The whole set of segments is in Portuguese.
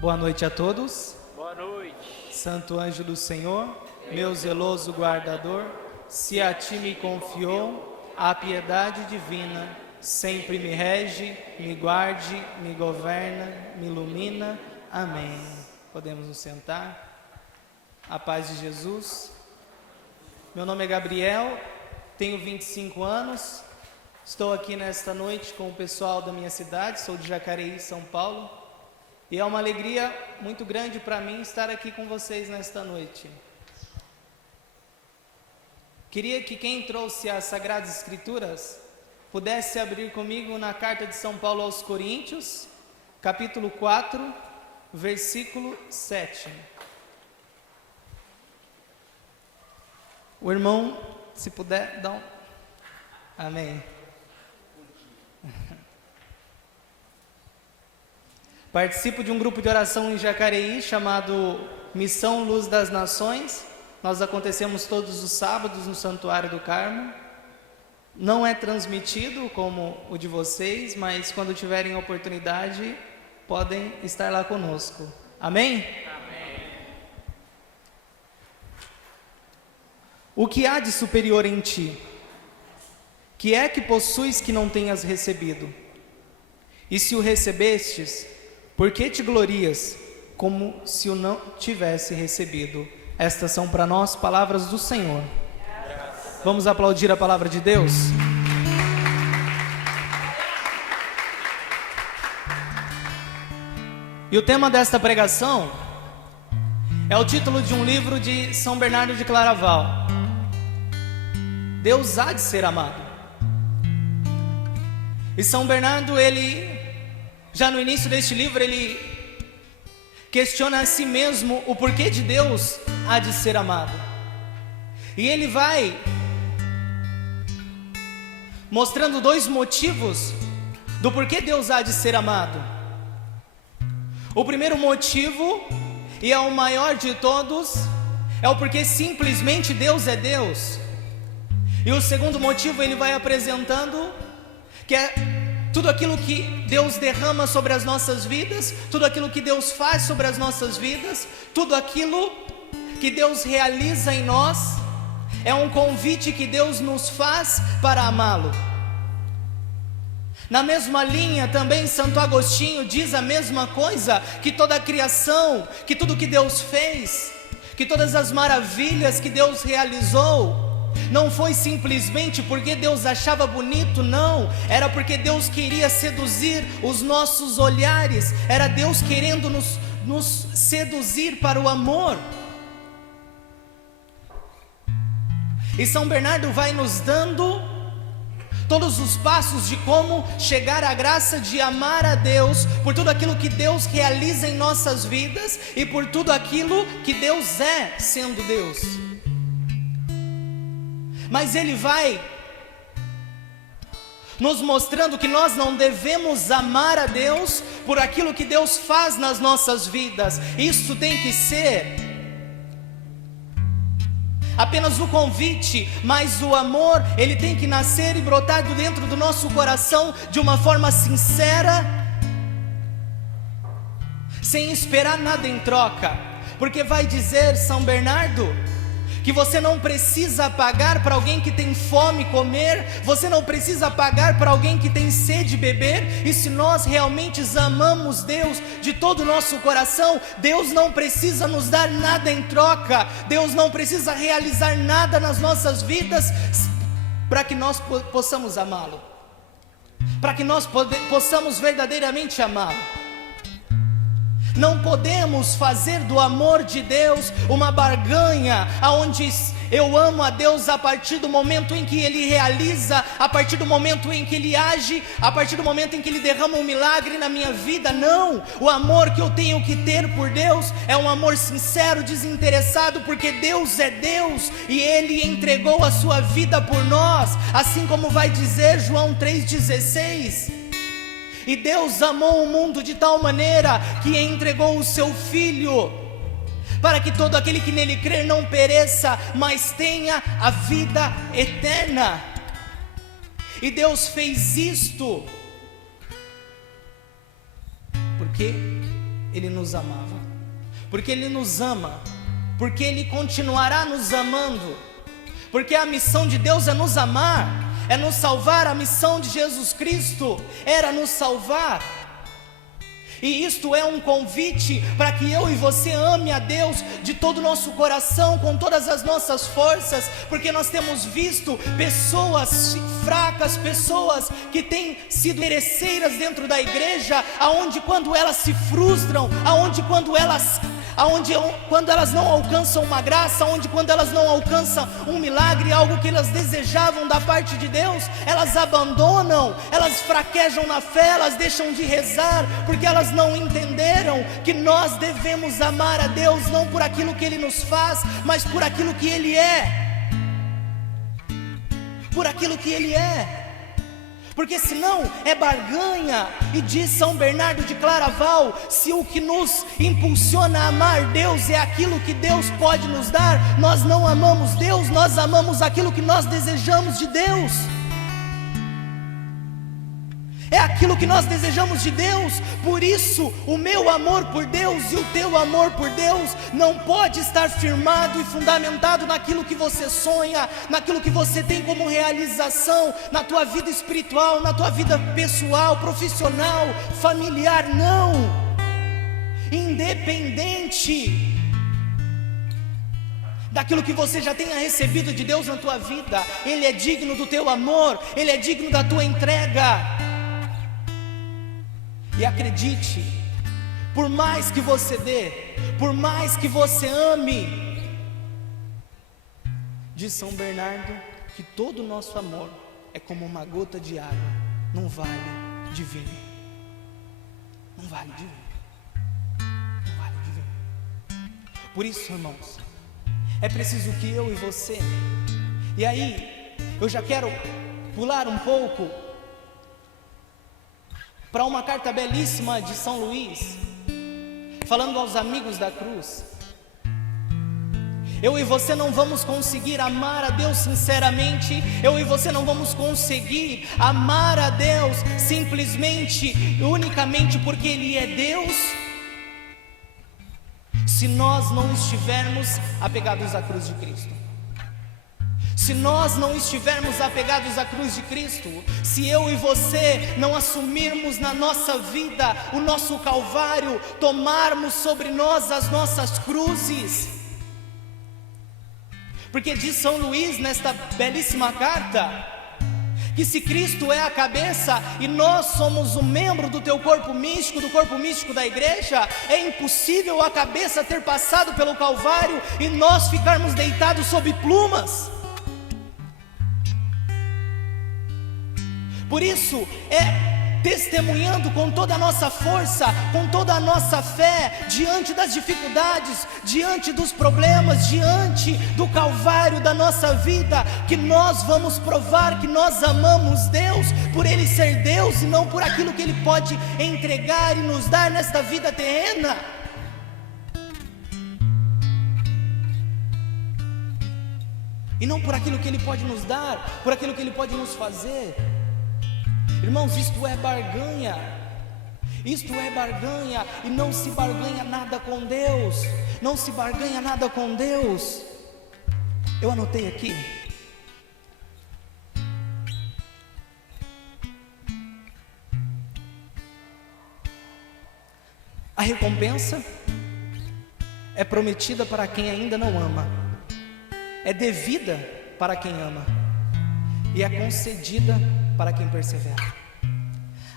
Boa noite a todos. Boa noite. Santo anjo do Senhor, meu zeloso guardador, se a ti me confiou a piedade divina, sempre me rege, me guarde, me governa, me ilumina. Amém. Podemos nos sentar. A paz de Jesus. Meu nome é Gabriel, tenho 25 anos. Estou aqui nesta noite com o pessoal da minha cidade, sou de Jacareí, São Paulo. E é uma alegria muito grande para mim estar aqui com vocês nesta noite. Queria que quem trouxe as Sagradas Escrituras pudesse abrir comigo na carta de São Paulo aos Coríntios, capítulo 4, versículo 7. O irmão, se puder, dá um... Amém. Participo de um grupo de oração em Jacareí chamado Missão Luz das Nações. Nós acontecemos todos os sábados no Santuário do Carmo. Não é transmitido como o de vocês, mas quando tiverem oportunidade, podem estar lá conosco. Amém? Amém. O que há de superior em ti? Que é que possuis que não tenhas recebido? E se o recebestes, por que te glorias, como se o não tivesse recebido? Estas são para nós palavras do Senhor. Vamos aplaudir a palavra de Deus? E o tema desta pregação é o título de um livro de São Bernardo de Claraval. Deus há de ser amado. E São Bernardo, ele, já no início deste livro, ele questiona a si mesmo o porquê de Deus há de ser amado. E ele vai mostrando dois motivos do porquê Deus há de ser amado. O primeiro motivo, e é o maior de todos, é o porquê simplesmente Deus é Deus. E o segundo motivo ele vai apresentando, que é tudo aquilo que Deus derrama sobre as nossas vidas, tudo aquilo que Deus faz sobre as nossas vidas, tudo aquilo que Deus realiza em nós, é um convite que Deus nos faz para amá-lo. Na mesma linha também Santo Agostinho diz a mesma coisa, que toda a criação, que tudo que Deus fez, que todas as maravilhas que Deus realizou, não foi simplesmente porque Deus achava bonito, não. Era porque Deus queria seduzir os nossos olhares. Era Deus querendo nos seduzir para o amor. E São Bernardo vai nos dando todos os passos de como chegar à graça de amar a Deus, por tudo aquilo que Deus realiza em nossas vidas e por tudo aquilo que Deus é, sendo Deus. Mas ele vai nos mostrando que nós não devemos amar a Deus por aquilo que Deus faz nas nossas vidas. Isso tem que ser apenas o convite, mas o amor, ele tem que nascer e brotar dentro do nosso coração de uma forma sincera, sem esperar nada em troca. Porque vai dizer São Bernardo que você não precisa pagar para alguém que tem fome comer, você não precisa pagar para alguém que tem sede beber. E se nós realmente amamos Deus de todo o nosso coração, Deus não precisa nos dar nada em troca, Deus não precisa realizar nada nas nossas vidas para que nós possamos amá-lo, para que nós possamos verdadeiramente amá-lo. Não podemos fazer do amor de Deus uma barganha, onde eu amo a Deus a partir do momento em que Ele realiza, a partir do momento em que Ele age, a partir do momento em que Ele derrama um milagre na minha vida. Não, o amor que eu tenho que ter por Deus é um amor sincero, desinteressado, porque Deus é Deus e Ele entregou a sua vida por nós, assim como vai dizer João 3,16. E Deus amou o mundo de tal maneira que entregou o seu Filho, para que todo aquele que nele crer não pereça, mas tenha a vida eterna. E Deus fez isto porque Ele nos amava, porque Ele nos ama, porque Ele continuará nos amando, porque a missão de Deus é nos amar, é nos salvar. A missão de Jesus Cristo era nos salvar. E isto é um convite para que eu e você ame a Deus de todo o nosso coração, com todas as nossas forças, porque nós temos visto pessoas fracas, pessoas que têm sido interesseiras dentro da igreja, aonde quando elas se frustram, quando elas não alcançam uma graça, quando elas não alcançam um milagre, algo que elas desejavam da parte de Deus, elas abandonam, elas fraquejam na fé, elas deixam de rezar, porque elas não entenderam que nós devemos amar a Deus não por aquilo que Ele nos faz, mas por aquilo que Ele é, por aquilo que Ele é. Porque senão é barganha. E diz São Bernardo de Claraval: se o que nos impulsiona a amar Deus é aquilo que Deus pode nos dar, nós não amamos Deus, nós amamos aquilo que nós desejamos de Deus. É aquilo que nós desejamos de Deus. Por isso, o meu amor por Deus e o teu amor por Deus não pode estar firmado e fundamentado naquilo que você sonha, naquilo que você tem como realização, na tua vida espiritual, na tua vida pessoal, profissional, familiar. Não. Independente daquilo que você já tenha recebido de Deus na tua vida, Ele é digno do teu amor, Ele é digno da tua entrega. E acredite, por mais que você dê, por mais que você ame, diz São Bernardo que todo o nosso amor é como uma gota de água num vale de vinho. Num vale de vinho. Num vale de vinho. Por isso, irmãos, é preciso que eu e você, e aí eu já quero pular um pouco para uma carta belíssima de São Luís, falando aos amigos da cruz. Eu e você não vamos conseguir amar a Deus sinceramente, eu e você não vamos conseguir amar a Deus simplesmente, unicamente porque Ele é Deus, se nós não estivermos apegados à cruz de Cristo. Se nós não estivermos apegados à cruz de Cristo, se eu e você não assumirmos na nossa vida o nosso Calvário, tomarmos sobre nós as nossas cruzes, porque diz São Luís nesta belíssima carta, que se Cristo é a cabeça e nós somos o membro do teu corpo místico, do corpo místico da igreja, é impossível a cabeça ter passado pelo Calvário e nós ficarmos deitados sob plumas. Por isso, é testemunhando com toda a nossa força, com toda a nossa fé, diante das dificuldades, diante dos problemas, diante do Calvário da nossa vida, que nós vamos provar que nós amamos Deus, por Ele ser Deus e não por aquilo que Ele pode entregar e nos dar nesta vida terrena. E não por aquilo que Ele pode nos dar, por aquilo que Ele pode nos fazer. Irmãos, isto é barganha. Isto é barganha. E não se barganha nada com Deus. Não se barganha nada com Deus. Eu anotei aqui. A recompensa é prometida para quem ainda não ama, é devida para quem ama e é concedida para quem persevera.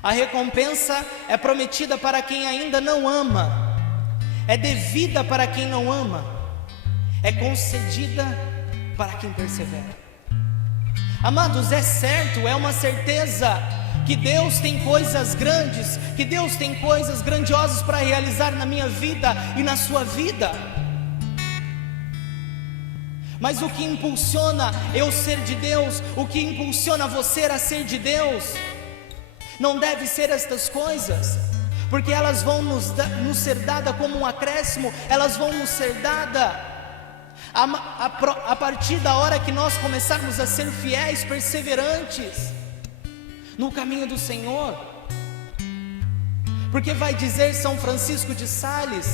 A recompensa é prometida para quem ainda não ama, é devida para quem não ama, é concedida para quem persevera. Amados, é certo, é uma certeza que Deus tem coisas grandes, que Deus tem coisas grandiosas para realizar na minha vida e na sua vida. Mas o que impulsiona eu ser de Deus, o que impulsiona você a ser de Deus, não deve ser estas coisas, porque elas vão nos ser dadas como um acréscimo, elas vão nos ser dadas a partir da hora que nós começarmos a ser fiéis, perseverantes no caminho do Senhor. Porque vai dizer São Francisco de Sales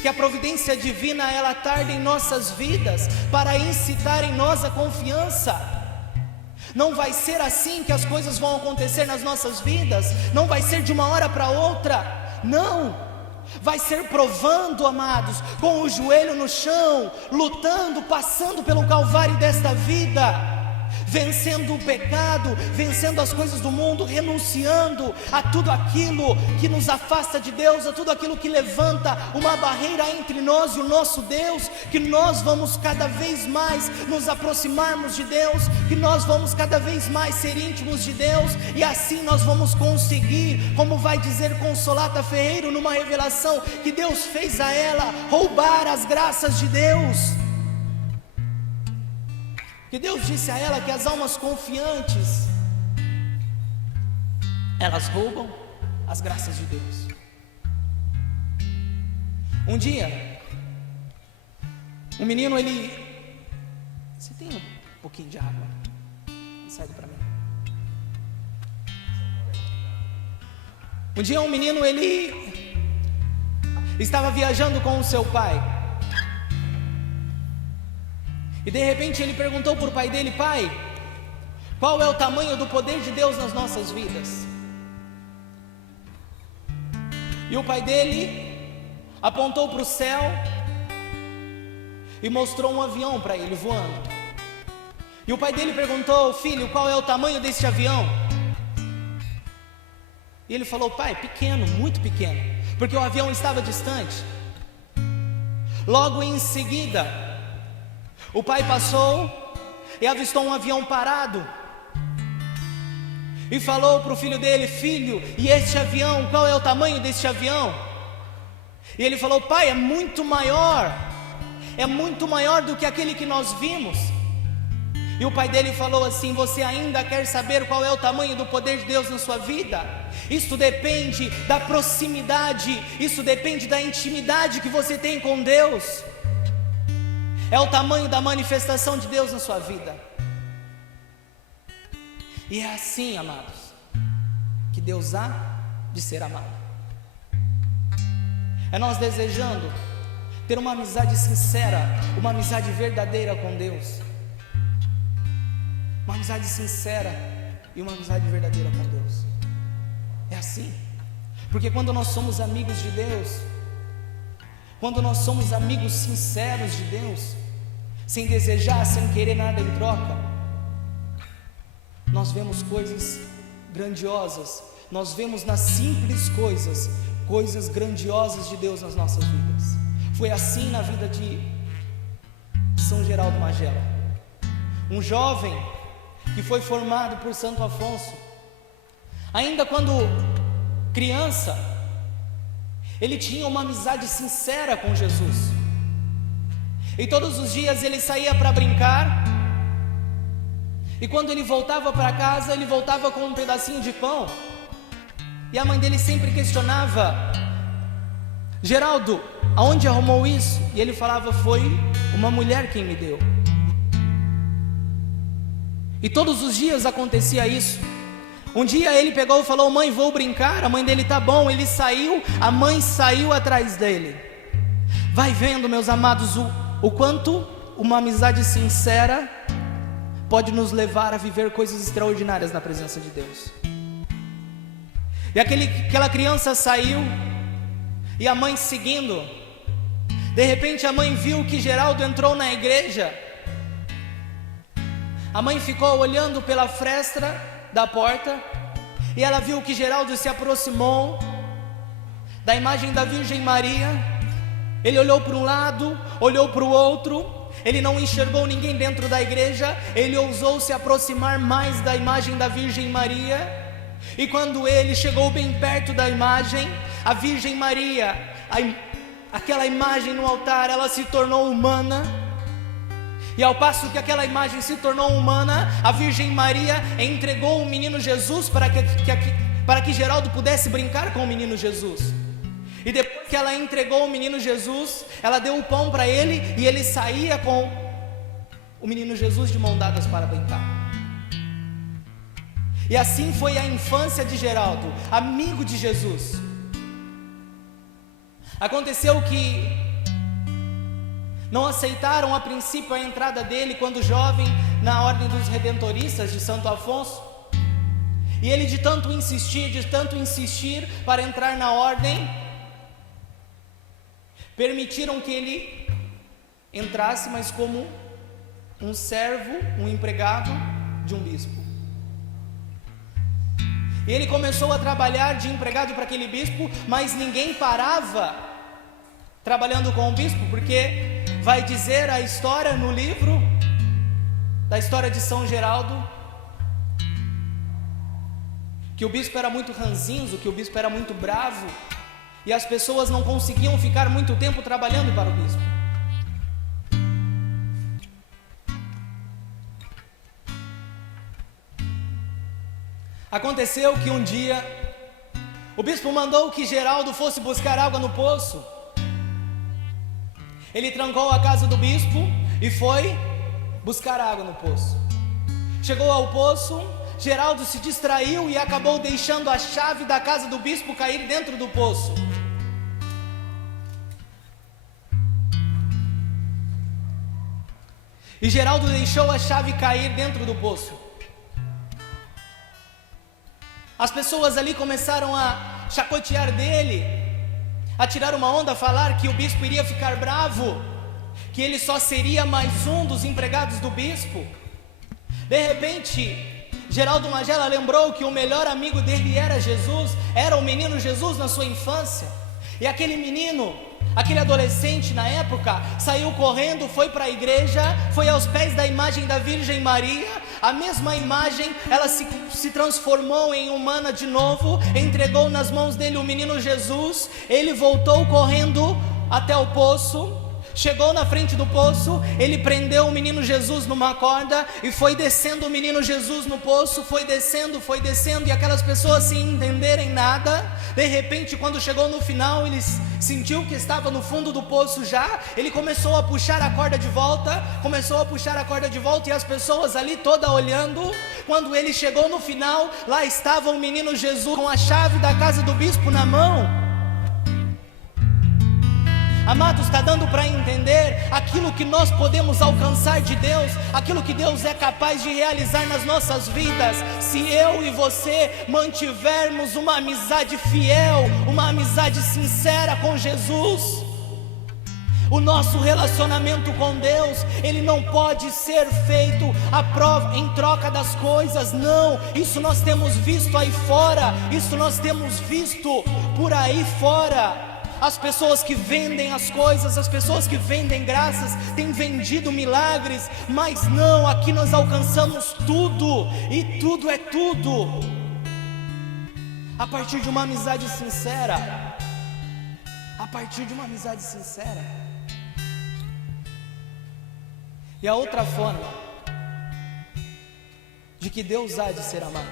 que a providência divina, ela tarda em nossas vidas para incitar em nós a confiança. Não vai ser assim que as coisas vão acontecer nas nossas vidas, não vai ser de uma hora para outra, não, vai ser provando, amados, com o joelho no chão, lutando, passando pelo calvário desta vida, vencendo o pecado, vencendo as coisas do mundo, renunciando a tudo aquilo que nos afasta de Deus, a tudo aquilo que levanta uma barreira entre nós e o nosso Deus, que nós vamos cada vez mais nos aproximarmos de Deus, que nós vamos cada vez mais ser íntimos de Deus, e assim nós vamos conseguir, como vai dizer Consolata Ferreiro numa revelação que Deus fez a ela, roubar as graças de Deus. Que Deus disse a ela que as almas confiantes, elas roubam as graças de Deus. Um dia, um menino, você tem um pouquinho de água? Sai para mim. Um dia um menino, ele estava viajando com o seu pai. E de repente ele perguntou para o pai dele: pai, qual é o tamanho do poder de Deus nas nossas vidas? E o pai dele apontou para o céu e mostrou um avião para ele voando. E o pai dele perguntou: filho, qual é o tamanho deste avião? E ele falou: pai, pequeno, muito pequeno, porque o avião estava distante. Logo em seguida, o pai passou e avistou um avião parado e falou para o filho dele: filho, e este avião, qual é o tamanho deste avião? E ele falou: pai, é muito maior do que aquele que nós vimos. E o pai dele falou assim: você ainda quer saber qual é o tamanho do poder de Deus na sua vida? Isso depende da proximidade, isso depende da intimidade que você tem com Deus. É o tamanho da manifestação de Deus na sua vida. E é assim, amados, que Deus há de ser amado. É nós desejando ter uma amizade sincera, uma amizade verdadeira com Deus. Uma amizade sincera e uma amizade verdadeira com Deus. É assim, porque quando nós somos amigos de Deus, quando nós somos amigos sinceros de Deus, sem desejar, sem querer nada em troca, nós vemos coisas grandiosas, nós vemos nas simples coisas, coisas grandiosas de Deus nas nossas vidas. Foi assim na vida de São Geraldo Magela, um jovem que foi formado por Santo Afonso. Ainda quando criança, ele tinha uma amizade sincera com Jesus, e todos os dias ele saía para brincar, e quando ele voltava para casa, ele voltava com um pedacinho de pão, e a mãe dele sempre questionava: Geraldo, aonde arrumou isso? E ele falava: foi uma mulher quem me deu. E todos os dias acontecia isso. Um dia ele pegou e falou: mãe, vou brincar. A mãe dele: tá bom. Ele saiu, a mãe saiu atrás dele. Vai vendo, meus amados, o quanto uma amizade sincera pode nos levar a viver coisas extraordinárias na presença de Deus. E aquela criança saiu, e a mãe seguindo. De repente a mãe viu que Geraldo entrou na igreja. A mãe ficou olhando pela fresta da porta, e ela viu que Geraldo se aproximou da imagem da Virgem Maria. Ele olhou para um lado, olhou para o outro, ele não enxergou ninguém dentro da igreja. Ele ousou se aproximar mais da imagem da Virgem Maria, e quando ele chegou bem perto da imagem, a Virgem Maria, aquela imagem no altar, ela se tornou humana. E ao passo que aquela imagem se tornou humana, a Virgem Maria entregou o menino Jesus para que Geraldo pudesse brincar com o menino Jesus. E depois que ela entregou o menino Jesus, ela deu o pão para ele, e ele saía com o menino Jesus de mão dadas para brincar. E assim foi a infância de Geraldo, amigo de Jesus. Aconteceu que não aceitaram a princípio a entrada dele quando jovem na ordem dos redentoristas de Santo Afonso. E ele de tanto insistir para entrar na ordem, permitiram que ele entrasse, mas como um servo, um empregado de um bispo. E ele começou a trabalhar de empregado para aquele bispo, mas ninguém parava trabalhando com o bispo, porque vai dizer a história no livro da história de São Geraldo, que o bispo era muito ranzinzo, que o bispo era muito bravo, e as pessoas não conseguiam ficar muito tempo trabalhando para o bispo. Aconteceu que um dia o bispo mandou que Geraldo fosse buscar água no poço. Ele trancou a casa do bispo e foi buscar água no poço. Chegou ao poço, Geraldo se distraiu e acabou deixando a chave da casa do bispo cair dentro do poço. E Geraldo deixou a chave cair dentro do poço. As pessoas ali começaram a chacotear dele, a tirar uma onda, a falar que o bispo iria ficar bravo, que ele só seria mais um dos empregados do bispo. De repente, Geraldo Magela lembrou que o melhor amigo dele era Jesus, era o menino Jesus na sua infância. E aquele menino, aquele adolescente na época, saiu correndo, foi para a igreja, foi aos pés da imagem da Virgem Maria. A mesma imagem, ela se transformou em humana de novo, entregou nas mãos dele o menino Jesus. Ele voltou correndo até o poço, chegou na frente do poço, ele prendeu o menino Jesus numa corda e foi descendo o menino Jesus no poço, foi descendo, e aquelas pessoas sem entenderem nada. De repente, quando chegou no final, ele sentiu que estava no fundo do poço já, ele começou a puxar a corda de volta, e as pessoas ali toda olhando. Quando ele chegou no final, lá estava o menino Jesus com a chave da casa do bispo na mão. Amados, está dando para entender aquilo que nós podemos alcançar de Deus, aquilo que Deus é capaz de realizar nas nossas vidas, se eu e você mantivermos uma amizade fiel, uma amizade sincera com Jesus. O nosso relacionamento com Deus, ele não pode ser feito em troca das coisas, não. Isso nós temos visto aí fora, por aí fora. As pessoas que vendem as coisas, as pessoas que vendem graças, têm vendido milagres, mas não, aqui nós alcançamos tudo, e tudo é tudo, a partir de uma amizade sincera, E a outra forma de que Deus há de ser amado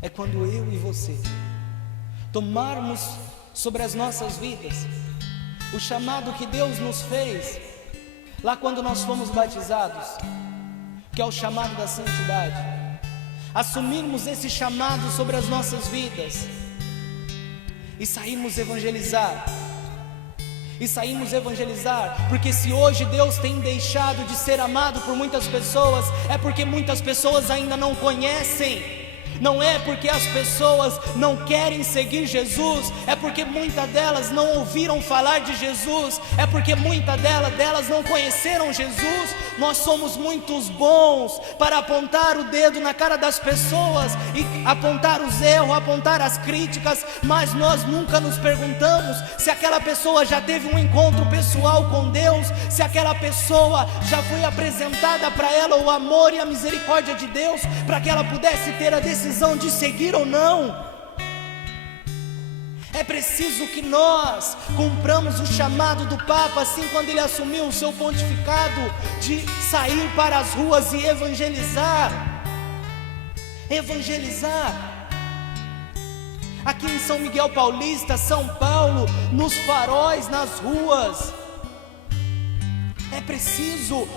é quando eu e você tomarmos sobre as nossas vidas o chamado que Deus nos fez lá quando nós fomos batizados, que é o chamado da santidade. Assumirmos esse chamado sobre as nossas vidas e sairmos evangelizar. Porque se hoje Deus tem deixado de ser amado por muitas pessoas, é porque muitas pessoas ainda não conhecem. Não é porque as pessoas não querem seguir Jesus, é porque muitas delas não ouviram falar de Jesus, é porque muitas delas não conheceram Jesus. Nós somos muito bons para apontar o dedo na cara das pessoas e apontar os erros, apontar as críticas, mas nós nunca nos perguntamos se aquela pessoa já teve um encontro pessoal com Deus, se aquela pessoa já foi apresentada para ela o amor e a misericórdia de Deus, para que ela pudesse ter a decisão de seguir ou não. É preciso que nós cumpramos o chamado do Papa, assim quando ele assumiu o seu pontificado, de sair para as ruas e evangelizar. Aqui em São Miguel Paulista, São Paulo, nos faróis, nas ruas, É preciso,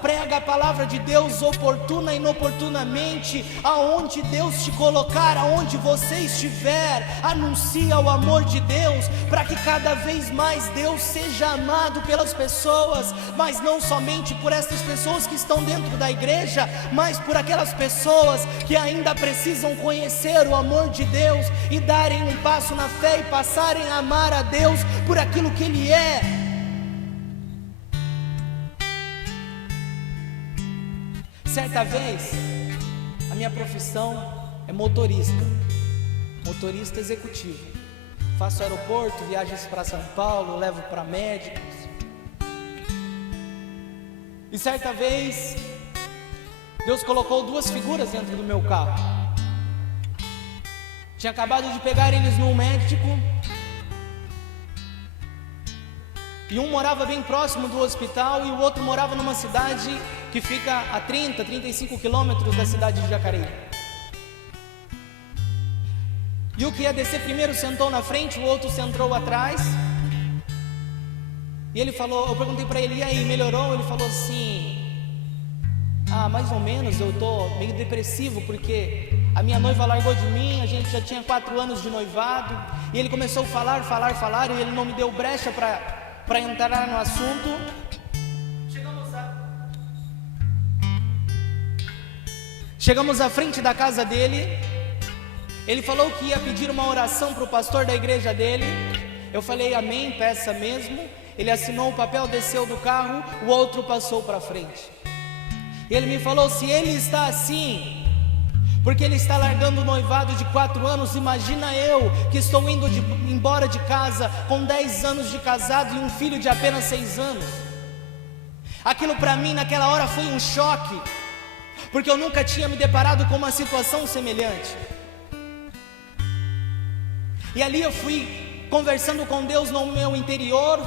prega a palavra de Deus oportuna e inoportunamente, aonde Deus te colocar, aonde você estiver, anuncia o amor de Deus, para que cada vez mais Deus seja amado pelas pessoas, mas não somente por essas pessoas que estão dentro da igreja, mas por aquelas pessoas que ainda precisam conhecer o amor de Deus e darem um passo na fé e passarem a amar a Deus por aquilo que Ele é. Certa vez, a minha profissão é motorista executivo. Faço aeroporto, viagens para São Paulo, levo para médicos. E certa vez, Deus colocou duas figuras dentro do meu carro. Tinha acabado de pegar eles num médico, e um morava bem próximo do hospital e o outro morava numa cidade que fica a 30, 35 quilômetros da cidade de Jacareí. E o que ia descer primeiro sentou na frente, o outro sentou atrás. E ele falou, eu perguntei para ele, e aí, melhorou? Ele falou assim, mais ou menos, eu estou meio depressivo porque a minha noiva largou de mim, a gente já tinha 4 anos de noivado. E ele começou a falar, e ele não me deu brecha para entrar no assunto. Chegamos à frente da casa dele. Ele falou que ia pedir uma oração para o pastor da igreja dele. Eu falei amém, peça mesmo. Ele assinou o papel, desceu do carro, o outro passou para frente. E ele me falou, se ele está assim, porque ele está largando o noivado de 4 anos, imagina eu que estou indo embora de casa com 10 anos de casado e um filho de apenas 6 anos. Aquilo para mim naquela hora foi um choque, porque eu nunca tinha me deparado com uma situação semelhante. E ali eu fui conversando com Deus no meu interior,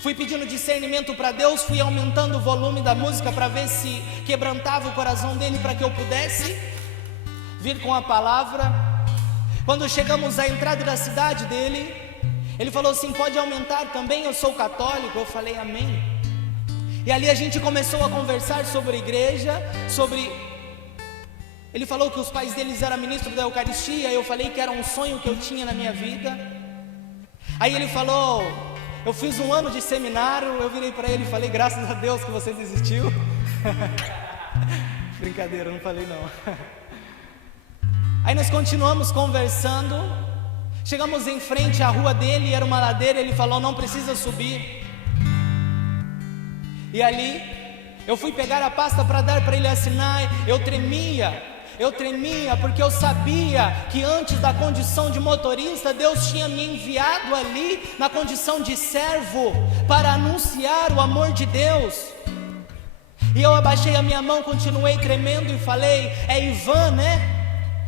fui pedindo discernimento para Deus, fui aumentando o volume da música para ver se quebrantava o coração dele, para que eu pudesse vir com a palavra. Quando chegamos à entrada da cidade dele, ele falou assim, pode aumentar também, eu sou católico. Eu falei amém. E ali a gente começou a conversar sobre a igreja, ele falou que os pais deles eram ministros da Eucaristia. Eu falei que era um sonho que eu tinha na minha vida. Aí ele falou, eu fiz 1 ano de seminário. Eu virei para ele e falei, graças a Deus que você desistiu. Brincadeira, não falei não. Aí nós continuamos conversando. Chegamos em frente à rua dele, era uma ladeira. Ele falou, não precisa subir. E ali eu fui pegar a pasta para dar para ele assinar. Eu tremia porque eu sabia que antes da condição de motorista, Deus tinha me enviado ali na condição de servo para anunciar o amor de Deus. E eu abaixei a minha mão, continuei tremendo e falei, é Ivan, né?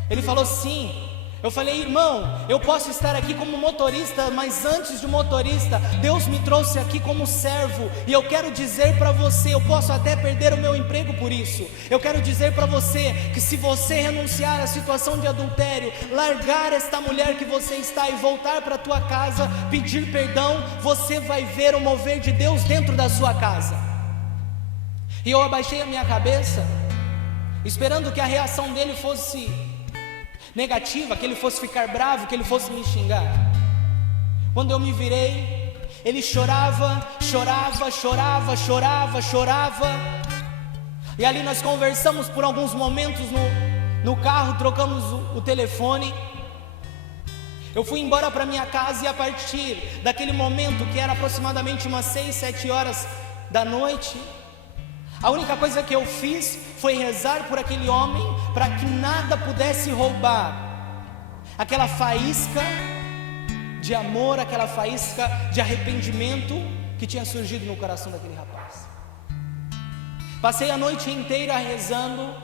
Ele falou sim. Eu falei, irmão, eu posso estar aqui como motorista, mas antes de motorista, Deus me trouxe aqui como servo. E eu quero dizer para você, eu posso até perder o meu emprego por isso. Eu quero dizer para você que se você renunciar à situação de adultério, largar esta mulher que você está e voltar para a tua casa, pedir perdão, você vai ver o mover de Deus dentro da sua casa. E eu abaixei a minha cabeça, esperando que a reação dele fosse negativa, que ele fosse ficar bravo, que ele fosse me xingar. Quando eu me virei, ele chorava. E ali nós conversamos por alguns momentos no carro, trocamos o telefone. Eu fui embora para minha casa e a partir daquele momento, que era aproximadamente umas 6, 7 horas da noite, a única coisa que eu fiz foi rezar por aquele homem, para que nada pudesse roubar aquela faísca de amor, aquela faísca de arrependimento que tinha surgido no coração daquele rapaz. Passei a noite inteira rezando.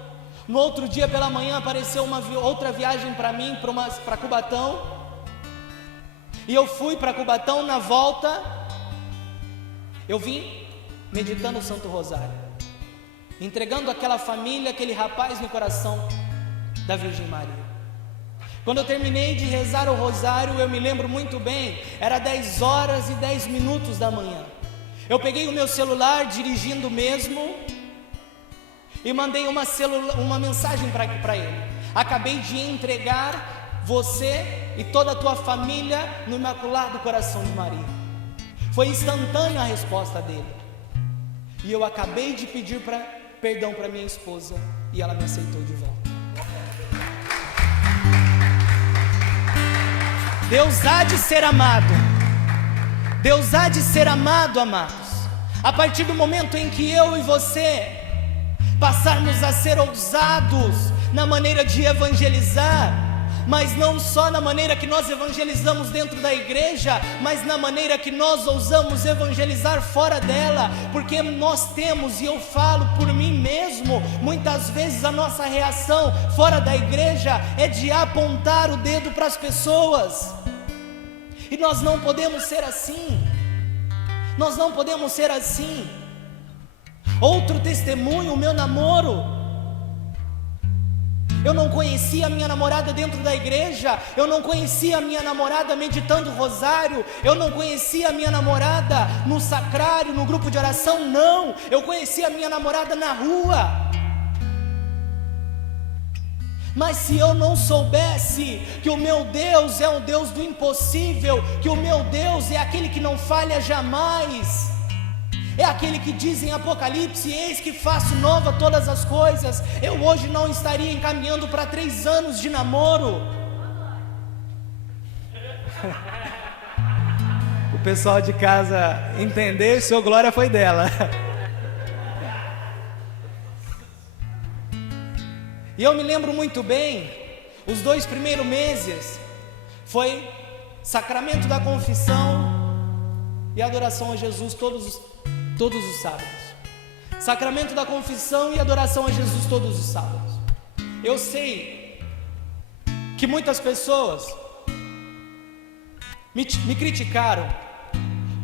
No outro dia pela manhã apareceu outra viagem para mim, para Cubatão. E eu fui para Cubatão. Na volta eu vim meditando o Santo Rosário, entregando aquela família, aquele rapaz no coração da Virgem Maria. Quando eu terminei de rezar o rosário, eu me lembro muito bem, era 10 horas e 10 minutos da manhã. Eu peguei o meu celular dirigindo mesmo e mandei uma mensagem para ele: acabei de entregar você e toda a tua família no Imaculado Coração de Maria. Foi instantânea a resposta dele. E eu acabei de pedir perdão para minha esposa e ela me aceitou de volta. Deus há de ser amado. Deus há de ser amado, amados. A partir do momento em que eu e você passarmos a ser ousados na maneira de evangelizar, mas não só na maneira que nós evangelizamos dentro da igreja, mas na maneira que nós ousamos evangelizar fora dela, porque nós temos, e eu falo por mim mesmo, muitas vezes a nossa reação fora da igreja é de apontar o dedo para as pessoas, e nós não podemos ser assim. Nós não podemos ser assim. Outro testemunho, o meu namoro. Eu não conhecia a minha namorada dentro da igreja, eu não conhecia a minha namorada meditando o rosário, eu não conhecia a minha namorada no sacrário, no grupo de oração, não. Eu conhecia a minha namorada na rua. Mas se eu não soubesse que o meu Deus é o Deus do impossível, que o meu Deus é aquele que não falha jamais, é aquele que diz em Apocalipse: eis que faço nova todas as coisas, eu hoje não estaria encaminhando para 3 anos de namoro. O pessoal de casa entender, seu glória foi dela. E eu me lembro muito bem, os 2 primeiros meses foi sacramento da confissão e adoração a Jesus todos os sábados. Sacramento da confissão e adoração a Jesus todos os sábados. Eu sei que muitas pessoas me criticaram,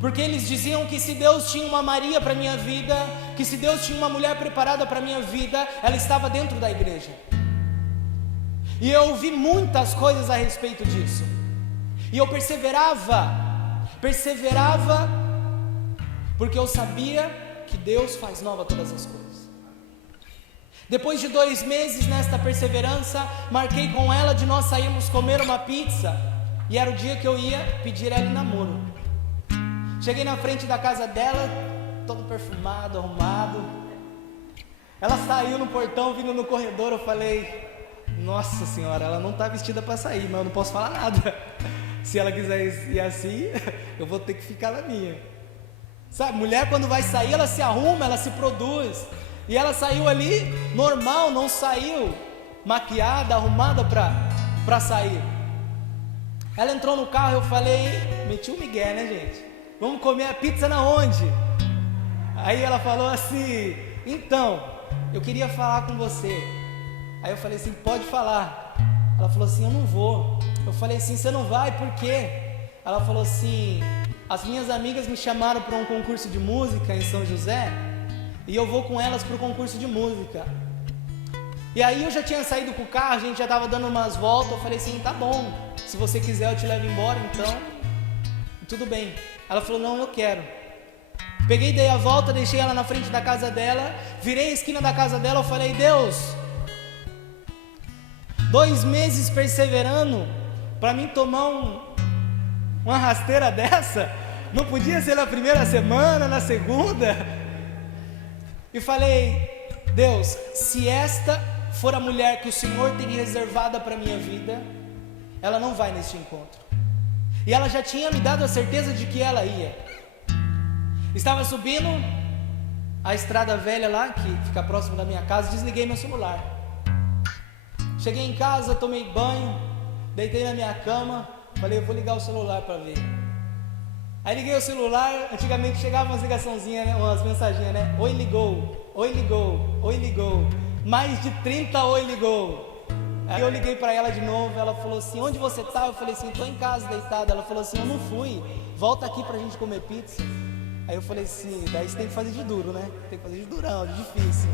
porque eles diziam que se Deus tinha uma Maria para a minha vida, que se Deus tinha uma mulher preparada para a minha vida, ela estava dentro da igreja. E eu ouvi muitas coisas a respeito disso, e eu perseverava, porque eu sabia que Deus faz nova todas as coisas. Depois de 2 meses nesta perseverança, marquei com ela de nós sairmos comer uma pizza, e era o dia que eu ia pedir ela em namoro. Cheguei na frente da casa dela, todo perfumado, arrumado. Ela saiu no portão, vindo no corredor. Eu falei: nossa senhora, ela não está vestida para sair, mas eu não posso falar nada. Se ela quiser ir assim, eu vou ter que ficar na minha. Sabe, mulher quando vai sair, ela se arruma, ela se produz. E ela saiu ali normal, não saiu maquiada, arrumada para sair. Ela entrou no carro, eu falei, meti um migué, né, gente? Vamos comer a pizza na onde? Aí ela falou assim: então, eu queria falar com você. Aí eu falei assim: pode falar. Ela falou assim: eu não vou. Eu falei assim: você não vai, por quê? Ela falou assim: as minhas amigas me chamaram para um concurso de música em São José, e eu vou com elas para o concurso de música. E aí eu já tinha saído com o carro, a gente já estava dando umas voltas. Eu falei assim: tá bom, se você quiser eu te levo embora, então tudo bem. Ela falou: não, eu quero. Peguei, dei a volta, deixei ela na frente da casa dela, virei a esquina da casa dela. Eu falei: Deus, 2 meses perseverando para mim tomar uma rasteira dessa? Não podia ser na primeira semana, na segunda? E falei: Deus, se esta for a mulher que o Senhor tem reservada para a minha vida, ela não vai neste encontro. E ela já tinha me dado a certeza de que ela ia. Estava subindo a estrada velha lá, que fica próximo da minha casa, desliguei meu celular. Cheguei em casa, tomei banho, deitei na minha cama, falei: eu vou ligar o celular para ver. Aí liguei o celular, antigamente chegava umas ligaçãozinhas, né, umas mensaginhas, né? Oi, ligou, oi, ligou, oi, ligou. Mais de 30 oi, ligou. Aí eu liguei para ela de novo, ela falou assim: onde você tá? Eu falei assim: tô em casa deitado. Ela falou assim: eu não fui, volta aqui pra gente comer pizza. Aí eu falei assim: daí você tem que fazer de duro, né? Tem que fazer de durão, de difícil.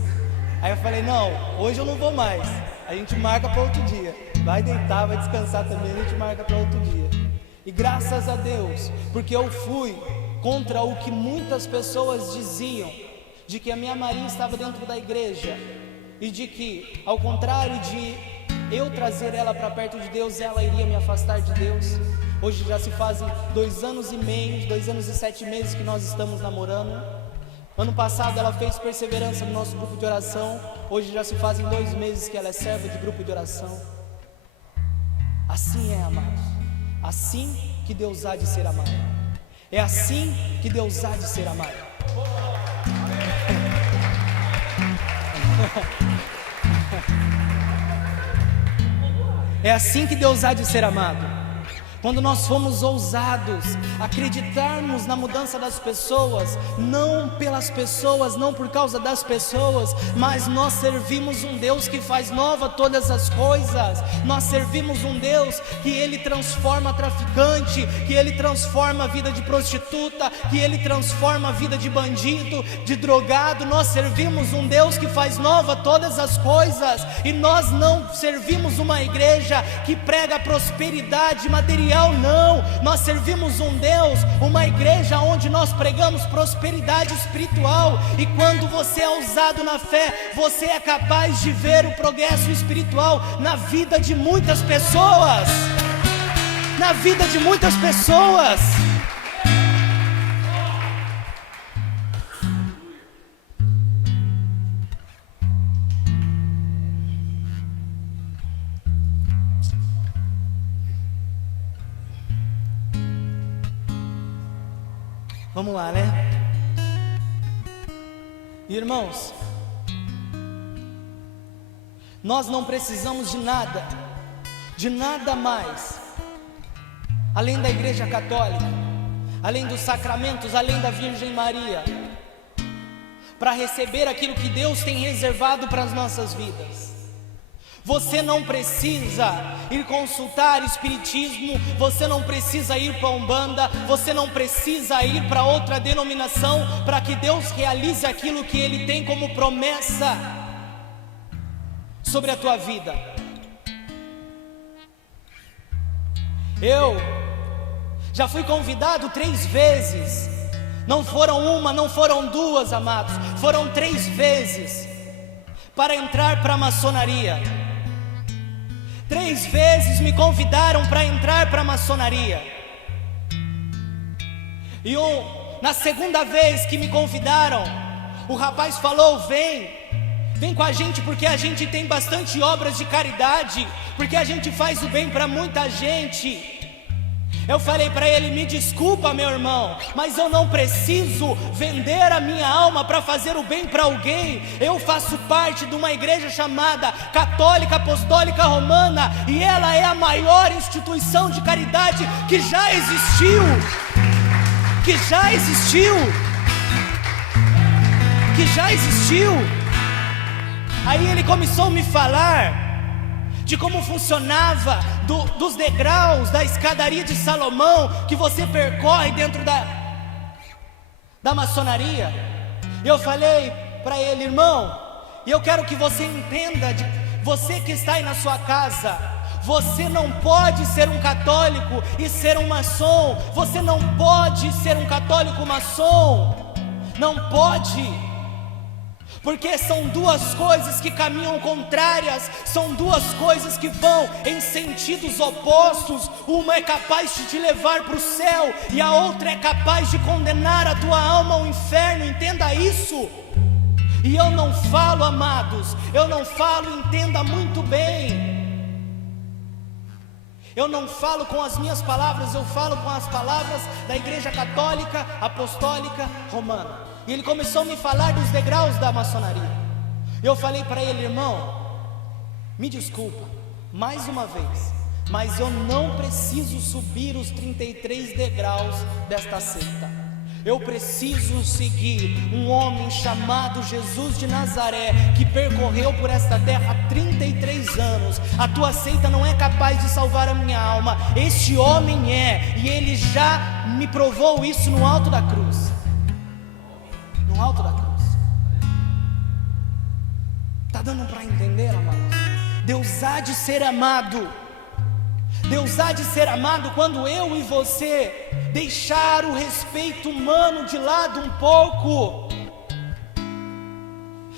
Aí eu falei: não, hoje eu não vou mais, a gente marca para outro dia. Vai deitar, vai descansar também, a gente marca para outro dia. E graças a Deus, porque eu fui contra o que muitas pessoas diziam, de que a minha Maria estava dentro da igreja, e de que, ao contrário de eu trazer ela para perto de Deus, ela iria me afastar de Deus. Hoje já se fazem 2 anos e meio, 2 anos e 7 meses que nós estamos namorando. Ano passado ela fez perseverança no nosso grupo de oração. Hoje já se fazem 2 meses que ela é serva de grupo de oração. Assim é, amados. Assim que Deus há de ser amado. É assim que Deus há de ser amado. É assim que Deus há de ser amado. Quando nós fomos ousados, acreditarmos na mudança das pessoas, não pelas pessoas, não por causa das pessoas, mas nós servimos um Deus que faz nova todas as coisas. Nós servimos um Deus que Ele transforma traficante, que Ele transforma a vida de prostituta, que Ele transforma a vida de bandido, de drogado. Nós servimos um Deus que faz nova todas as coisas, e nós não servimos uma igreja que prega prosperidade material. Não, nós servimos um Deus, uma igreja onde nós pregamos prosperidade espiritual. E quando você é ousado na fé, você é capaz de ver o progresso espiritual na vida de muitas pessoas. Na vida de muitas pessoas. Vamos lá, né? Irmãos, nós não precisamos de nada mais, além da Igreja Católica, além dos sacramentos, além da Virgem Maria, para receber aquilo que Deus tem reservado para as nossas vidas. Você não precisa ir consultar espiritismo, você não precisa ir para Umbanda, você não precisa ir para outra denominação para que Deus realize aquilo que Ele tem como promessa sobre a tua vida. Eu já fui convidado 3 vezes, não foram uma, não foram 2, amados, foram 3 vezes para entrar para a maçonaria. 3 vezes me convidaram para entrar para a maçonaria. E na segunda vez que me convidaram, o rapaz falou: vem com a gente, porque a gente tem bastante obras de caridade, porque a gente faz o bem para muita gente. Eu falei para ele: me desculpa, meu irmão, mas eu não preciso vender a minha alma para fazer o bem para alguém. Eu faço parte de uma igreja chamada Católica Apostólica Romana, e ela é a maior instituição de caridade que já existiu. Aí ele começou a me falar de como funcionava dos degraus da escadaria de Salomão que você percorre dentro da maçonaria. Eu falei para ele: irmão, eu quero que você entenda, você que está aí na sua casa, você não pode ser um católico e ser um maçom. Você não pode ser um católico maçom, não pode. Porque são 2 coisas que caminham contrárias, são 2 coisas que vão em sentidos opostos. Uma é capaz de te levar para o céu, e a outra é capaz de condenar a tua alma ao inferno. Entenda isso. E eu não falo, amados, entenda muito bem, eu não falo com as minhas palavras, eu falo com as palavras da Igreja Católica Apostólica Romana. E ele começou a me falar dos degraus da maçonaria. Eu falei para ele: irmão, me desculpa, mais uma vez, mas eu não preciso subir os 33 degraus desta seita. Eu preciso seguir um homem chamado Jesus de Nazaré, que percorreu por esta terra 33 anos. A tua seita não é capaz de salvar a minha alma. Este homem é, e ele já me provou isso no alto da cruz. No alto da cruz. Está dando para entender, amados? Deus há de ser amado. Deus há de ser amado quando eu e você deixar o respeito humano de lado um pouco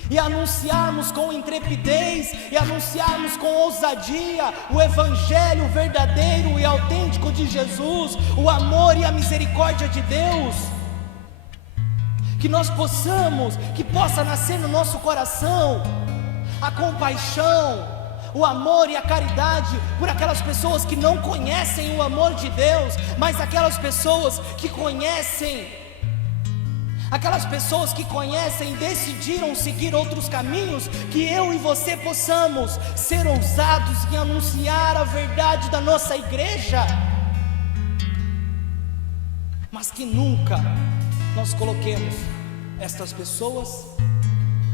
e anunciarmos com intrepidez, e anunciarmos com ousadia o evangelho verdadeiro e autêntico de Jesus, o amor e a misericórdia de Deus. Que nós possamos, que possa nascer no nosso coração a compaixão, o amor e a caridade por aquelas pessoas que não conhecem o amor de Deus, mas aquelas pessoas que conhecem. Aquelas pessoas que conhecem e decidiram seguir outros caminhos, que eu e você possamos ser ousados em anunciar a verdade da nossa igreja, mas que nunca nós coloquemos estas pessoas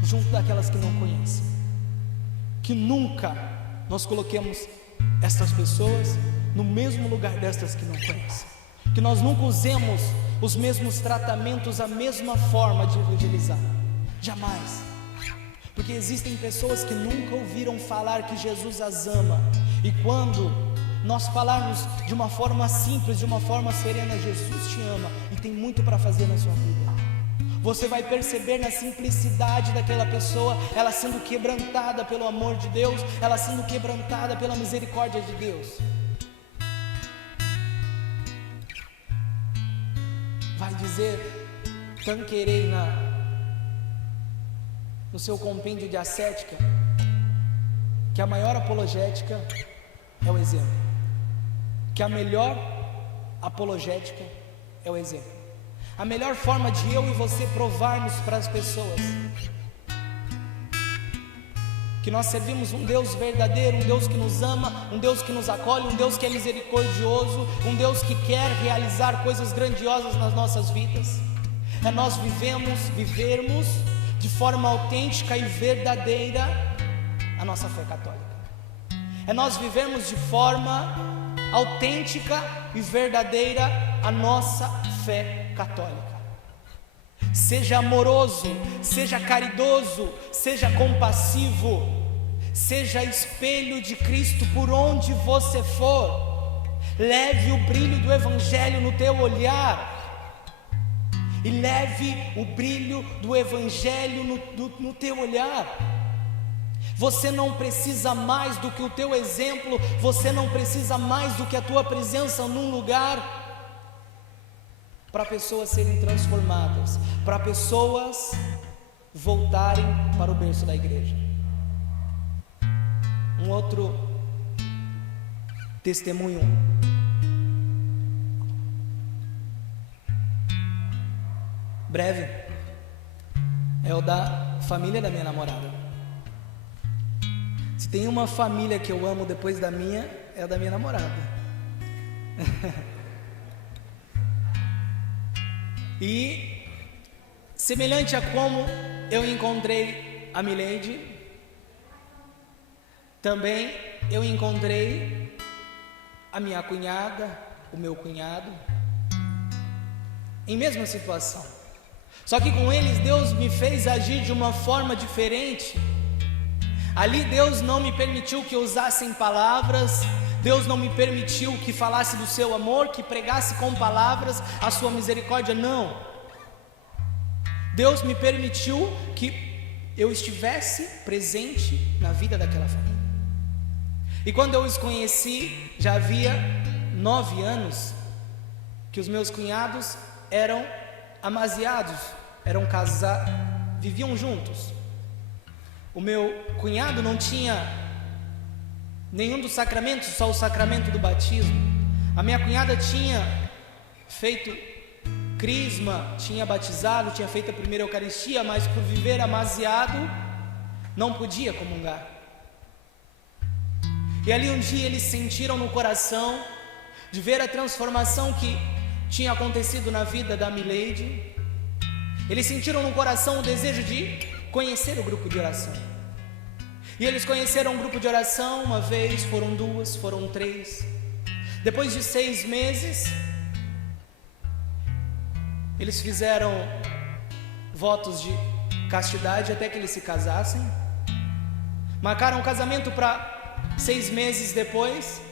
junto daquelas que não conhecem, que nunca nós coloquemos estas pessoas no mesmo lugar destas que não conhecem, que nós nunca usemos os mesmos tratamentos, a mesma forma de evangelizar, jamais, porque existem pessoas que nunca ouviram falar que Jesus as ama, e quando nós falarmos de uma forma simples, de uma forma serena, Jesus te ama e tem muito para fazer na sua vida, você vai perceber na simplicidade daquela pessoa, ela sendo quebrantada pelo amor de Deus, ela sendo quebrantada pela misericórdia de Deus. Vai dizer Tanqueray no seu compêndio de ascética, que a maior apologética é o exemplo, que a melhor apologética é o exemplo. A melhor forma de eu e você provarmos para as pessoas que nós servimos um Deus verdadeiro, um Deus que nos ama, um Deus que nos acolhe, um Deus que é misericordioso, um Deus que quer realizar coisas grandiosas nas nossas vidas, é nós vivermos de forma autêntica e verdadeira a nossa fé católica, é nós vivermos de forma autêntica e verdadeira a nossa fé católica. Seja amoroso, seja caridoso, seja compassivo, seja espelho de Cristo por onde você for. Leve o brilho do Evangelho no teu olhar, e leve o brilho do Evangelho no teu olhar. Você não precisa mais do que o teu exemplo, você não precisa mais do que a tua presença num lugar, para pessoas serem transformadas, para pessoas voltarem para o berço da igreja. Um outro testemunho breve é o da família da minha namorada. Se tem uma família que eu amo depois da minha, é a da minha namorada. E semelhante a como eu encontrei a Milady, também eu encontrei a minha cunhada, o meu cunhado, em mesma situação. Só que com eles Deus me fez agir de uma forma diferente. Ali Deus não me permitiu que eu usasse palavras, Deus não me permitiu que falasse do seu amor, que pregasse com palavras a sua misericórdia, não. Deus me permitiu que eu estivesse presente na vida daquela família. E quando eu os conheci, já havia 9 anos que os meus cunhados eram amaziados, eram casados, viviam juntos. O meu cunhado não tinha nenhum dos sacramentos, só o sacramento do batismo. A minha cunhada tinha feito crisma, tinha batizado, tinha feito a primeira Eucaristia, mas por viver amaziado, não podia comungar. E ali um dia eles sentiram no coração de ver a transformação que tinha acontecido na vida da Milady. Eles sentiram no coração o desejo de conhecer o grupo de oração. E eles conheceram um grupo de oração uma vez, foram 2, foram 3. Depois de 6 meses, eles fizeram votos de castidade até que eles se casassem. Marcaram o casamento para 6 meses depois.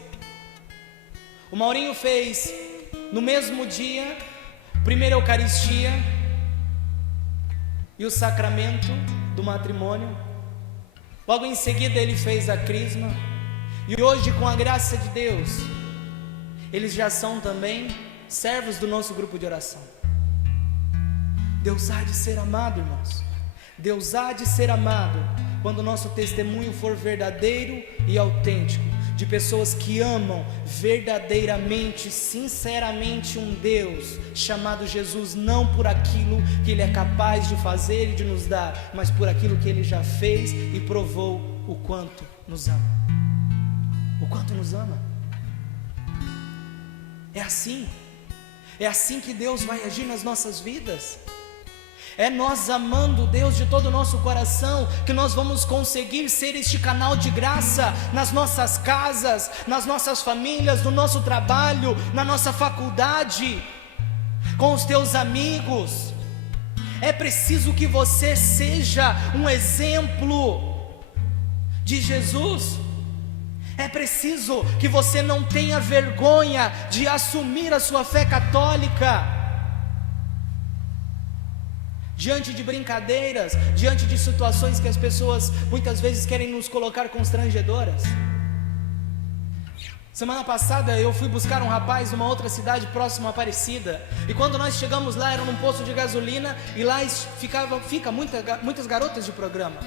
O Maurinho fez no mesmo dia, primeira Eucaristia e o sacramento do matrimônio. Logo em seguida ele fez a crisma. E hoje, com a graça de Deus, eles já são também servos do nosso grupo de oração. Deus há de ser amado, irmãos. Deus há de ser amado quando o nosso testemunho for verdadeiro e autêntico, de pessoas que amam verdadeiramente, sinceramente um Deus chamado Jesus, não por aquilo que Ele é capaz de fazer e de nos dar, mas por aquilo que Ele já fez e provou o quanto nos ama. O quanto nos ama. É assim que Deus vai agir nas nossas vidas. É nós amando Deus de todo o nosso coração que nós vamos conseguir ser este canal de graça nas nossas casas, nas nossas famílias, no nosso trabalho, na nossa faculdade, com os teus amigos. É preciso que você seja um exemplo de Jesus. É preciso que você não tenha vergonha de assumir a sua fé católica. Diante de brincadeiras, diante de situações que as pessoas muitas vezes querem nos colocar constrangedoras. Semana passada eu fui buscar um rapaz numa outra cidade próxima a Aparecida. E quando nós chegamos lá, era num posto de gasolina. E lá fica muitas garotas de programa.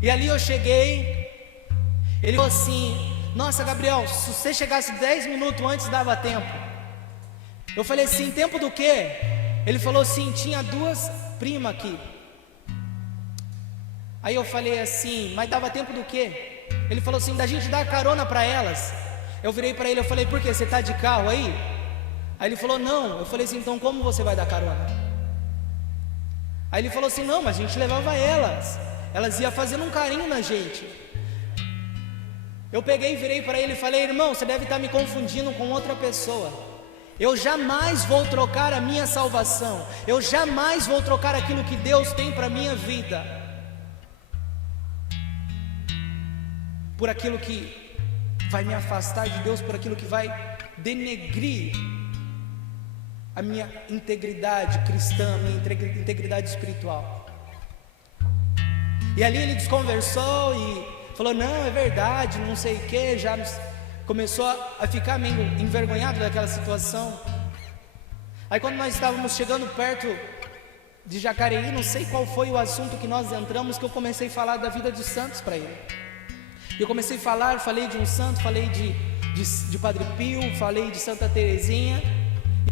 E ali eu cheguei. Ele falou assim: nossa, Gabriel, se você chegasse 10 minutos antes dava tempo. Eu falei assim: tempo do quê? Ele falou assim: tinha 2 primas aqui. Aí eu falei assim: mas dava tempo do quê? Ele falou assim: da gente dar carona para elas. Eu virei para ele, eu falei: por quê? Você está de carro aí? Aí ele falou: não. Eu falei assim: então como você vai dar carona? Aí ele falou assim: não, mas a gente levava elas. Elas iam fazendo um carinho na gente. Eu peguei e virei para ele e falei: irmão, você deve estar me confundindo com outra pessoa. Eu jamais vou trocar a minha salvação. Eu jamais vou trocar aquilo que Deus tem para a minha vida por aquilo que vai me afastar de Deus, por aquilo que vai denegrir a minha integridade cristã, a minha integridade espiritual. E ali ele desconversou e falou: não, é verdade, não sei o que, já começou a ficar meio envergonhado daquela situação. Aí quando nós estávamos chegando perto de Jacareí, não sei qual foi o assunto que nós entramos, que eu comecei a falar da vida dos santos para ele. E eu comecei a falar, falei de um santo, falei de Padre Pio, falei de Santa Teresinha.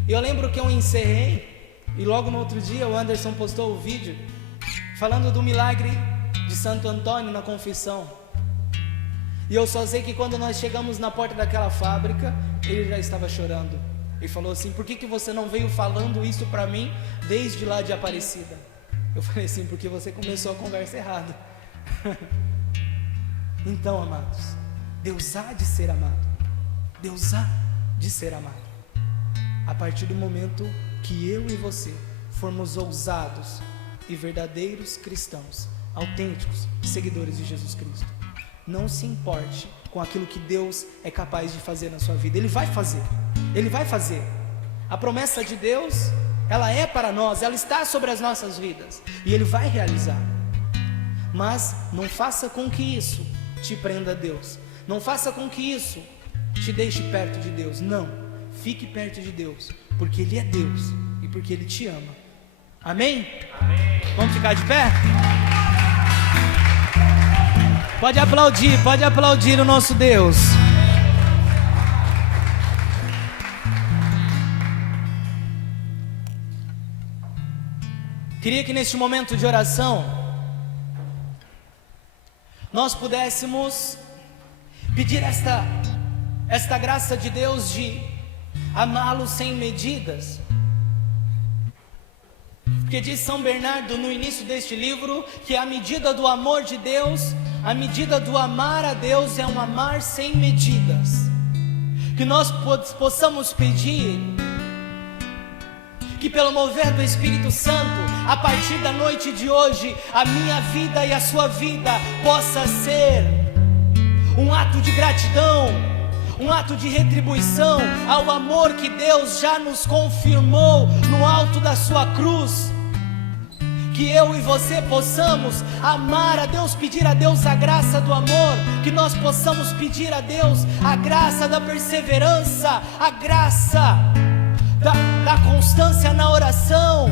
E eu lembro que eu encerrei, e logo no outro dia o Anderson postou o vídeo falando do milagre de Santo Antônio na confissão. E eu só sei que quando nós chegamos na porta daquela fábrica, ele já estava chorando. Ele falou assim: por que você não veio falando isso para mim desde lá de Aparecida? Eu falei assim: porque você começou a conversa errada. Então, amados, Deus há de ser amado. Deus há de ser amado. A partir do momento que eu e você formos ousados e verdadeiros cristãos, autênticos, seguidores de Jesus Cristo. Não se importe com aquilo que Deus é capaz de fazer na sua vida. Ele vai fazer. Ele vai fazer. A promessa de Deus, ela é para nós, ela está sobre as nossas vidas. E Ele vai realizar. Mas não faça com que isso te prenda a Deus. Não faça com que isso te deixe perto de Deus. Não. Fique perto de Deus. Porque Ele é Deus. E porque Ele te ama. Amém? Amém. Vamos ficar de pé? Pode aplaudir o nosso Deus. Queria que neste momento de oração nós pudéssemos pedir esta graça de Deus de amá-lo sem medidas. Porque diz São Bernardo no início deste livro que a medida do amor de Deus, a medida do amar a Deus é um amar sem medidas. Que nós possamos pedir que pelo mover do Espírito Santo, a partir da noite de hoje, a minha vida e a sua vida possa ser um ato de gratidão, um ato de retribuição ao amor que Deus já nos confirmou no alto da sua cruz. Que eu e você possamos amar a Deus, pedir a Deus a graça do amor, que nós possamos pedir a Deus a graça da perseverança, a graça da constância na oração.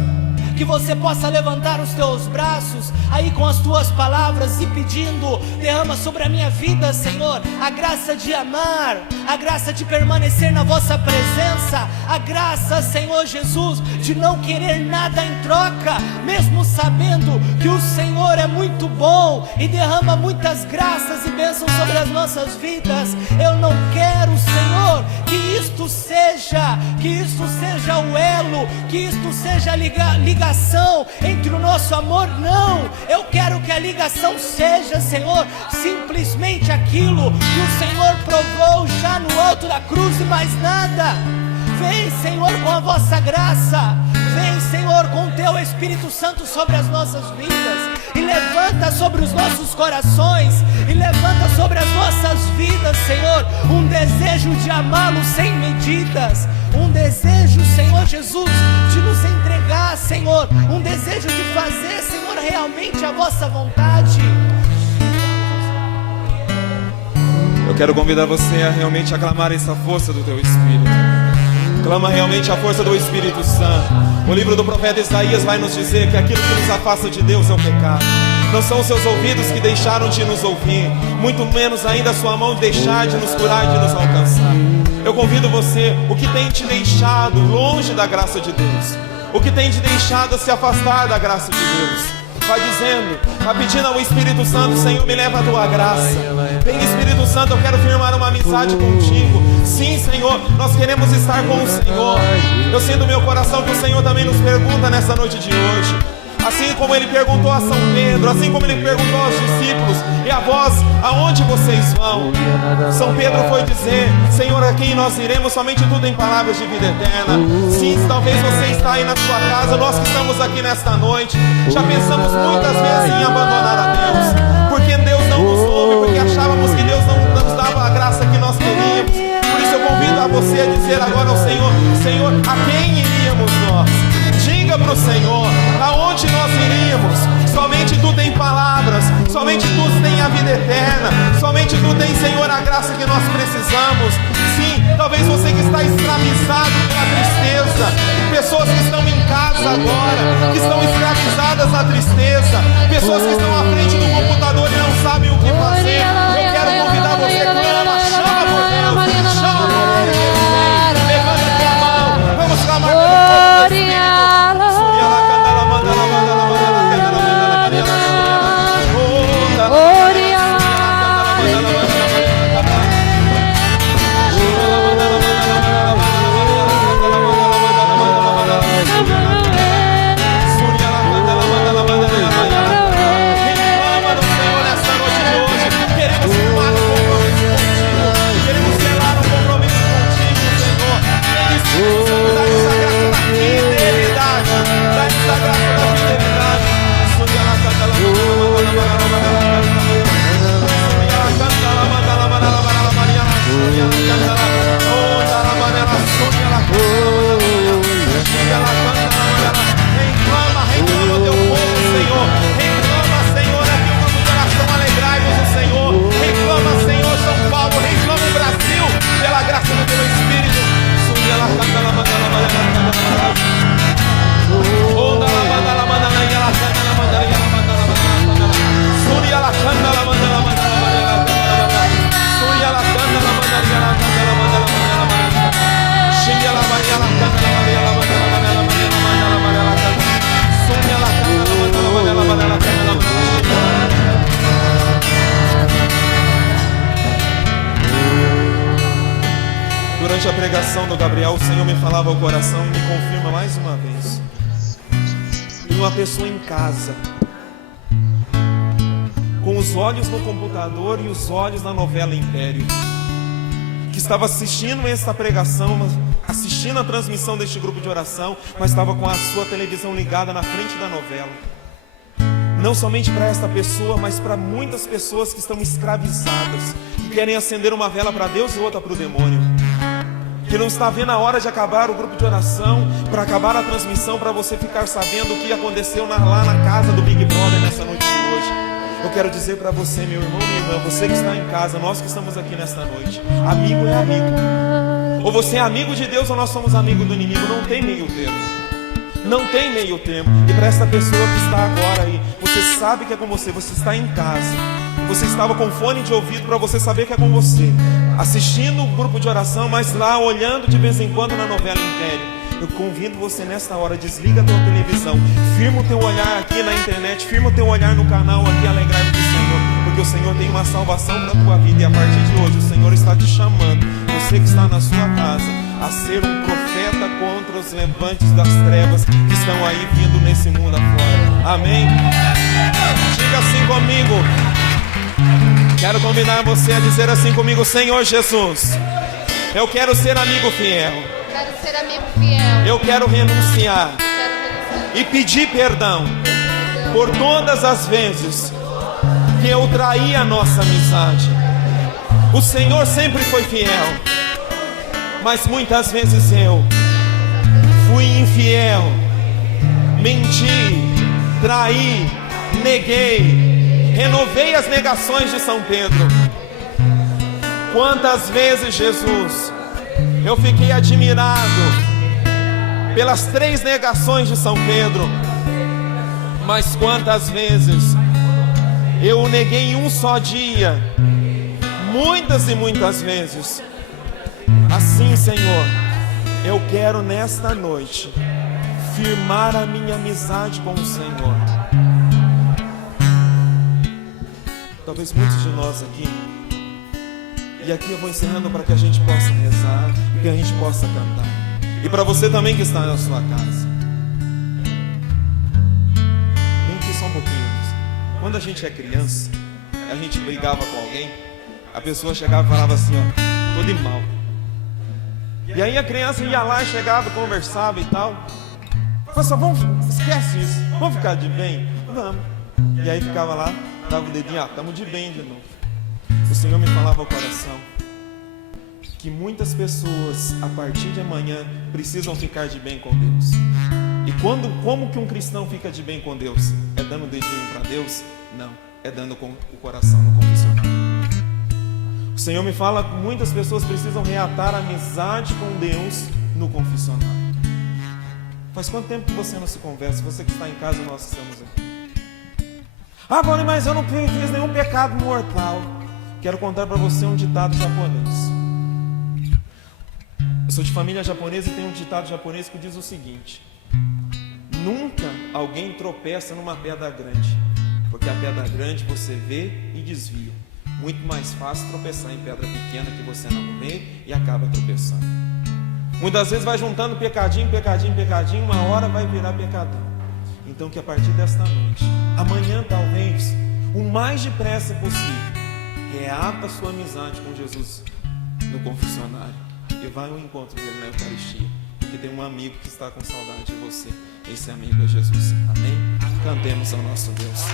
Que você possa levantar os teus braços aí com as tuas palavras e pedindo: derrama sobre a minha vida, Senhor, a graça de amar, a graça de permanecer na vossa presença, a graça, Senhor Jesus, de não querer nada em troca, mesmo sabendo que o Senhor é muito bom e derrama muitas graças e bênçãos sobre as nossas vidas. Eu não quero, Senhor, que isto seja o elo, que isto seja a ligação entre o nosso amor. Não, eu quero que a ligação seja, Senhor, simplesmente aquilo que o Senhor provou já no alto da cruz e mais nada. Vem, Senhor, com a vossa graça. Vem, Senhor, com o teu Espírito Santo sobre as nossas vidas, e levanta sobre os nossos corações, e levanta sobre as nossas vidas, Senhor, um desejo de amá-lo sem medidas, um desejo, Senhor Jesus, de nos entregar, Senhor, um desejo de fazer, Senhor, realmente a vossa vontade. Eu quero convidar você a realmente aclamar essa força do teu Espírito. Clama realmente a força do Espírito Santo. O livro do profeta Isaías vai nos dizer que aquilo que nos afasta de Deus é o pecado. Não são os seus ouvidos que deixaram de nos ouvir, muito menos ainda a sua mão de deixar de nos curar e de nos alcançar. Eu convido você, o que tem te deixado longe da graça de Deus, o que tem te deixado se afastar da graça de Deus, vai dizendo, vai pedindo ao Espírito Santo: Senhor, me leva a tua graça. Vem, Espírito Santo, eu quero firmar uma amizade contigo. Sim, Senhor, nós queremos estar com o Senhor. Eu sinto no meu coração que o Senhor também nos pergunta nessa noite de hoje, assim como Ele perguntou a São Pedro, assim como Ele perguntou aos discípulos: e a vós, aonde vocês vão? São Pedro foi dizer: Senhor, a quem nós iremos? Somente tu tem palavras de vida eterna. Sim, talvez você está aí na sua casa, nós que estamos aqui nesta noite, já pensamos muitas vezes em abandonar a Deus, porque Deus não nos ouve, porque achávamos que Deus não nos dava a graça que nós queríamos. Por isso eu convido a você a dizer agora ao Senhor: Senhor, a quem iríamos nós? Diga para o Senhor, aonde nós iríamos? Somente tu tem palavras, somente tu tem a vida eterna, somente tu tem, Senhor, a graça que nós precisamos. Sim, talvez você que está escravizado pela tristeza, pessoas que estão em casa agora, que estão escravizadas na tristeza, pessoas que estão à frente do computador e não sabem o que fazer. Eu quero convidar você, clama, chama por Deus, chama por Deus, levanta a tua mão, vamos clamar pelo povo do Espírito. Durante a pregação do Gabriel, o Senhor me falava ao coração e me confirma mais uma vez. Tem uma pessoa em casa, com os olhos no computador e os olhos na novela Império, que estava assistindo esta pregação, assistindo a transmissão deste grupo de oração, mas estava com a sua televisão ligada na frente da novela. não somente para esta pessoa, mas para muitas pessoas que estão escravizadas, que querem acender uma vela para Deus e outra para o demônio, que não está vendo a hora de acabar o grupo de oração, para acabar a transmissão, para você ficar sabendo o que aconteceu lá na casa do Big Brother nessa noite de hoje. Eu quero dizer para você, meu irmão, minha irmã, você que está em casa, nós que estamos aqui nesta noite, amigo é amigo. Ou você é amigo de Deus ou nós somos amigos do inimigo. Não tem meio termo. Não tem meio termo. E para essa pessoa que está agora aí, você sabe que é com você, você está em casa, você estava com fone de ouvido para você saber que é com você, assistindo o grupo de oração, mas lá olhando de vez em quando na novela Império. Eu convido você nesta hora, desliga a tua televisão, firma o teu olhar aqui na internet, firma o teu olhar no canal aqui, Alegrai-vos do Senhor, porque o Senhor tem uma salvação para a tua vida, e a partir de hoje o Senhor está te chamando, você que está na sua casa, a ser um profeta contra os levantes das trevas que estão aí vindo nesse mundo afora. Amém? Diga assim comigo. Quero convidar você a dizer assim comigo: Senhor Jesus, eu quero ser amigo fiel. Quero ser amigo fiel. Eu quero renunciar e pedir perdão por todas as vezes que eu traí a nossa amizade. O Senhor sempre foi fiel, mas muitas vezes eu fui infiel, menti, traí, neguei, renovei as negações de São Pedro. Quantas vezes, Jesus, eu fiquei admirado pelas 3 negações de São Pedro, mas quantas vezes eu o neguei em um só dia, muitas e muitas vezes. Assim, Senhor, eu quero nesta noite firmar a minha amizade com o Senhor. Talvez muitos de nós aqui, e aqui eu vou encerrando para que a gente possa rezar, que a gente possa cantar. E para você também que está na sua casa, vem aqui só um pouquinho. Quando a gente é criança, a gente brigava com alguém, a pessoa chegava e falava assim, ó, tô de mal. E aí a criança ia lá, chegava, conversava e tal. Falei só, vamos, esquece isso, vamos ficar de bem? Vamos. E aí ficava lá, dava o dedinho, estamos de bem de novo. O Senhor me falava ao coração que muitas pessoas, a partir de amanhã, precisam ficar de bem com Deus. E como que um cristão fica de bem com Deus? É dando o dedinho para Deus? Não, é dando com o coração no confessionário. O Senhor me fala que muitas pessoas precisam reatar a amizade com Deus no confessionário. Faz quanto tempo que você não se conversa? Você que está em casa, nós estamos aqui. Ah, Paulinho, mas eu não fiz nenhum pecado mortal. Quero contar para você um ditado japonês. Eu sou de família japonesa e tem um ditado japonês que diz o seguinte: nunca alguém tropeça numa pedra grande, porque a pedra grande você vê e desvia. Muito mais fácil tropeçar em pedra pequena que você não vê e acaba tropeçando. Muitas vezes vai juntando pecadinho, pecadinho, pecadinho, uma hora vai virar pecadão. Então que a partir desta noite, amanhã talvez, o mais depressa possível, reata a sua amizade com Jesus no confessionário e vai ao encontro dele na Eucaristia, porque tem um amigo que está com saudade de você. Esse amigo é Jesus. Amém? Cantemos ao nosso Deus.